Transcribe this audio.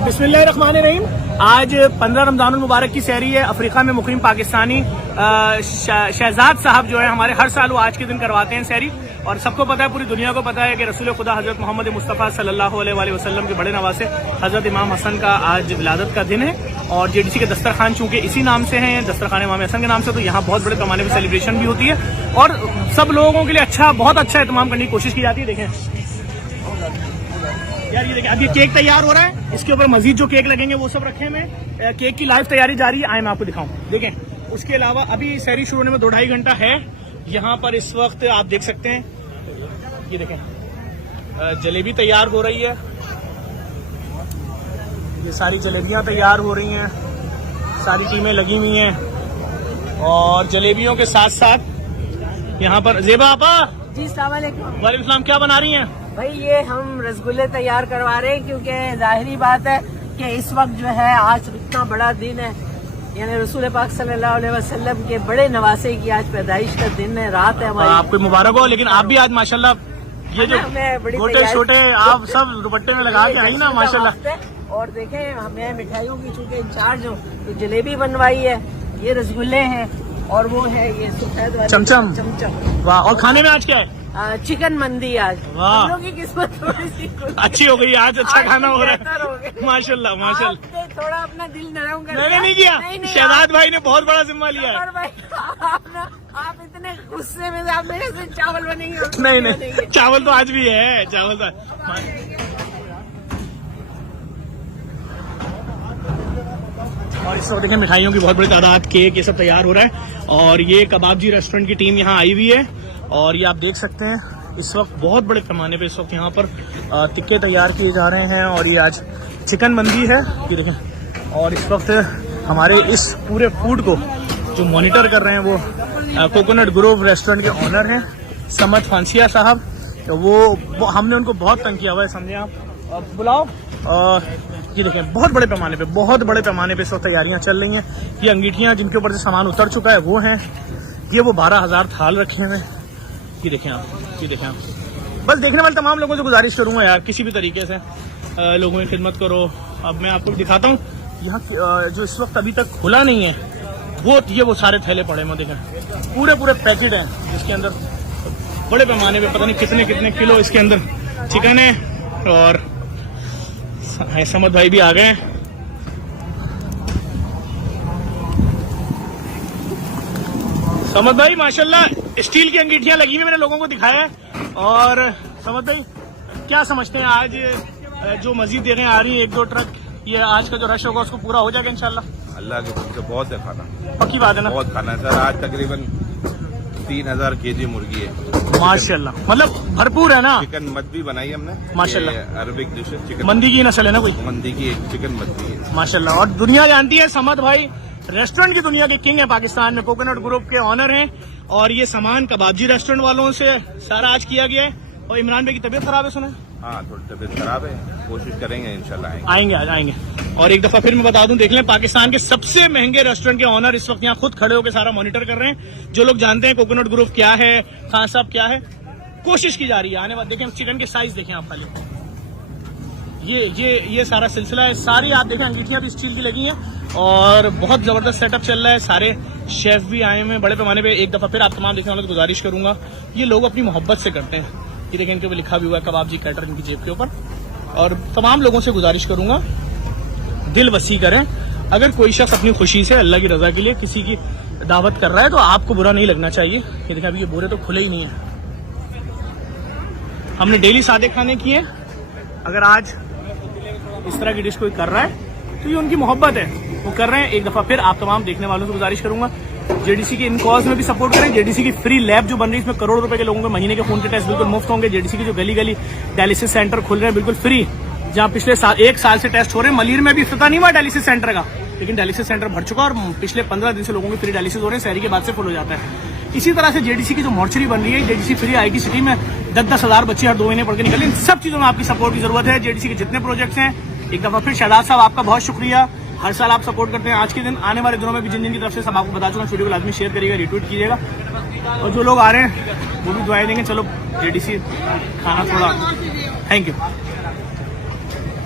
बिस्मिल्लाहिर्रहमानिर्रहीम। आज 15 रमजानुल मुबारक की सहरी है। अफ्रीका में मुकीम पाकिस्तानी शहजाद साहब जो है हमारे हर साल वो आज के दिन करवाते हैं सहरी। और सबको पता है, पूरी दुनिया को पता है कि रसूल खुदा हजरत मोहम्मद मुस्तफ़ा सल्लल्लाहु अलैहि वसल्लम के बड़े नवासे हजरत इमाम हसन का आज विलादत का दिन है। और जेडीसी के दस्तरखान चूंकि इसी नाम से हैं, दस्तरखान इमाम हसन के नाम से, तो यहाँ बहुत बड़े पैमाने पर सेलिब्रेशन भी होती है और सब लोगों के लिए बहुत अच्छा एहतमाम करने की कोशिश की जाती है। देखें यार, ये देखिए, अब ये केक तैयार हो रहा है, इसके ऊपर मजीद जो केक लगेंगे वो सब रखे हुए हैं। केक की लाइव तैयारी जारी है, आए मैं आपको दिखाऊं। देखें, उसके अलावा अभी सहरी शुरू होने में 2-2.5 घंटा है। यहाँ पर इस वक्त आप देख सकते हैं, ये देखें, जलेबी तैयार हो रही है। ये सारी जलेबियां तैयार हो रही हैं, सारी टीमें लगी हुई हैं। और जलेबियों के साथ साथ यहाँ पर ज़ेबा आपा जी, अस्सलाम वालेकुम। वालेकुम सलाम, क्या बना रही हैं? भाई ये हम रसगुल्ले तैयार करवा रहे हैं, क्योंकि जाहिरी बात है कि इस वक्त जो है आज इतना बड़ा दिन है, यानी रसूल पाक सल्लल्लाहु अलैहि वसल्लम के बड़े नवासे की आज पैदाइश का दिन है, रात है हमारी। आपको मुबारक हो। लेकिन आप भी आज माशाल्लाह ये जो छोटे छोटे आप सब दुपट्टे में लगा के आई ना, माशाल्लाह। और देखें, मैं मिठाइयों की चूंकि इंचार्ज हूँ, तो जलेबी बनवाई है, ये रसगुल्ले हैं और वो है ये सफेद वाली चमचम। वाह। और खाने में आज क्या है? चिकन मंदी। आज हम लोगों की किस्मत थोड़ी सी अच्छी हो गई, आज अच्छा खाना हो रहा है। माशाल्लाह माशाल्लाह। थोड़ा अपना दिल नरम कर। मैंने नहीं किया, शहजाद भाई ने बहुत बड़ा जिम्मा लिया है। आप इतने गुस्से में आप मेरे से चावल बनेंगे? नहीं, चावल तो आज भी है, चावल तो। और इस वक्त देखें, मिठाइयों की बहुत बड़ी तादाद, केक, ये सब तैयार हो रहा है। और ये कबाबजी रेस्टोरेंट की टीम यहाँ आई हुई है और ये आप देख सकते हैं इस वक्त बहुत बड़े पैमाने पे इस वक्त यहाँ पर टिक्के तैयार किए जा रहे हैं। और ये आज चिकन मंदी है, ये देखें। और इस वक्त हमारे इस पूरे फूड को जो मॉनिटर कर रहे हैं वो कोकोनट ग्रोव रेस्टोरेंट के ऑनर हैं समद फांसिया साहब। तो वो हमने उनको बहुत तंग किया हुआ है, समझे आप। बुलाओ। ये देखें, बहुत बड़े पैमाने पे इस वक्त तैयारियां चल रही हैं। ये अंगीठियां जिनके ऊपर से सामान उतर चुका है वो हैं। ये वो 12,000 थाल रखे हुए हैं। ये देखें आप, ये देखें आप। बस देखने वाले तमाम लोगों से गुजारिश करूंगा यार, किसी भी तरीके से लोगों की खिदमत करो। अब मैं आपको दिखाता हूँ यहाँ जो इस वक्त अभी तक खुला नहीं है वो सारे थैले पड़े हैं। देखें, पूरे पैकेट हैं जिसके अंदर बड़े पैमाने पे पता नहीं कितने किलो इसके अंदर चिकन है। और समद भाई भी आ गए हैं। समद भाई माशाल्लाह स्टील की अंगीठियां लगी हुई, मैंने लोगों को दिखाया है। और समद भाई क्या समझते हैं, आज जो मजीद देने आ रही है 1-2 ट्रक, ये आज का जो रश होगा उसको पूरा हो जाएगा इंशाल्लाह? अल्लाह के फजल से बहुत है खाना, पक्की बात है ना? बहुत खाना है सर। आज तकरीबन 3000 केजी मुर्गी है माशाल्लाह, मतलब भरपूर है ना। चिकन मद्दी बनाई हमने माशाल्लाह, अरबिक डिश है। चिकन मंदी की नस्ल है ना कोई? मंदी की एक चिकन मद्दी है माशाल्लाह। और दुनिया जानती है समद भाई रेस्टोरेंट की दुनिया के किंग है पाकिस्तान में, कोकोनट ग्रुप के ऑनर हैं। और ये सामान कबाबजी रेस्टोरेंट वालों से सारा आज किया गया है। और इमरान भाई की तबीयत खराब है, सुना? हाँ, थोड़ी तबीयत खराब है, कोशिश करेंगे इंशाल्लाह आएंगे आज आएंगे। और एक दफा फिर मैं बता दूं, देख लें, पाकिस्तान के सबसे महंगे रेस्टोरेंट के ऑनर इस वक्त यहाँ खुद खड़े होकर सारा मॉनिटर कर रहे हैं। जो लोग जानते हैं कोकोनट ग्रुप क्या है, खान साहब क्या है, कोशिश की जा रही है आने वाले। देखें चिकन के साइज देखें आप खाली, ये सारा सिलसिला है। सारी आप देखें अंगीठियां भी स्टील की लगी हैं और बहुत जबरदस्त सेटअप चल रहा है। सारे शेफ भी आए हुए हैं बड़े पैमाने पे। एक दफा फिर आप तमाम देखने वालों को गुजारिश करूंगा, ये लोग अपनी मोहब्बत से करते हैं। ये देखें, इनके ऊपर लिखा भी हुआ है कबाबजी कैटर, इनकी जेब के ऊपर। और तमाम लोगों से गुजारिश करूंगा, दिल वसी करें। अगर कोई शख्स अपनी खुशी से अल्लाह की रजा के लिए किसी की दावत कर रहा है तो आपको बुरा नहीं लगना चाहिए। ये देखें, अभी ये बोरे तो खुले ही नहीं है। हमने डेली सादे खाने किए, अगर आज इस तरह की डिश कोई कर रहा है तो ये उनकी मोहब्बत है, वो कर रहे हैं। एक दफा फिर आप तमाम देखने वालों से गुजारिश करूंगा, जेडीसी के इन कॉज में भी सपोर्ट करें। जेडीसी की फ्री लैब जो बन रही है, इसमें करोड़ों रुपए के लोगों के महीने के खून के टेस्ट बिल्कुल मुफ्त होंगे। जेडीसी की जो गली गली डायलिसिस सेंटर खुल रहे हैं बिल्कुल फ्री, जहां पिछले 1 साल से टेस्ट हो रहे हैं। मलीर में भी इफ्तिताह नहीं हुआ डायलिसिस सेंटर का, लेकिन डायलिसिस सेंटर भर चुका और पिछले 15 दिन से लोगों के फ्री डायलिसिस हो रहे हैं। शहरी के बाद से फुल हो जाता है। इसी तरह से जेडीसी की जो मॉर्चरी बन रही है, जेडीसी फ्री आईटी सिटी में 10-10 हजार बच्चे हर 2 महीने पढ़ के निकले। इन सब चीजों में आपकी सपोर्ट की जरूरत है। जेडीसी के जितने प्रोजेक्ट्स हैं, एक दफा फिर शहजाद साहब आपका बहुत शुक्रिया, हर साल आप सपोर्ट करते हैं। आज के दिन आने वाले दिनों में भी जिन की तरफ से सब आपको बता चुका, वीडियो को लाजमी शेयर करिएगा, रिट्वीट कीजिएगा। और जो लोग आ रहे हैं वो भी दुआएं देंगे। चलो जेडीसी खाना थोड़ा, थैंक यू।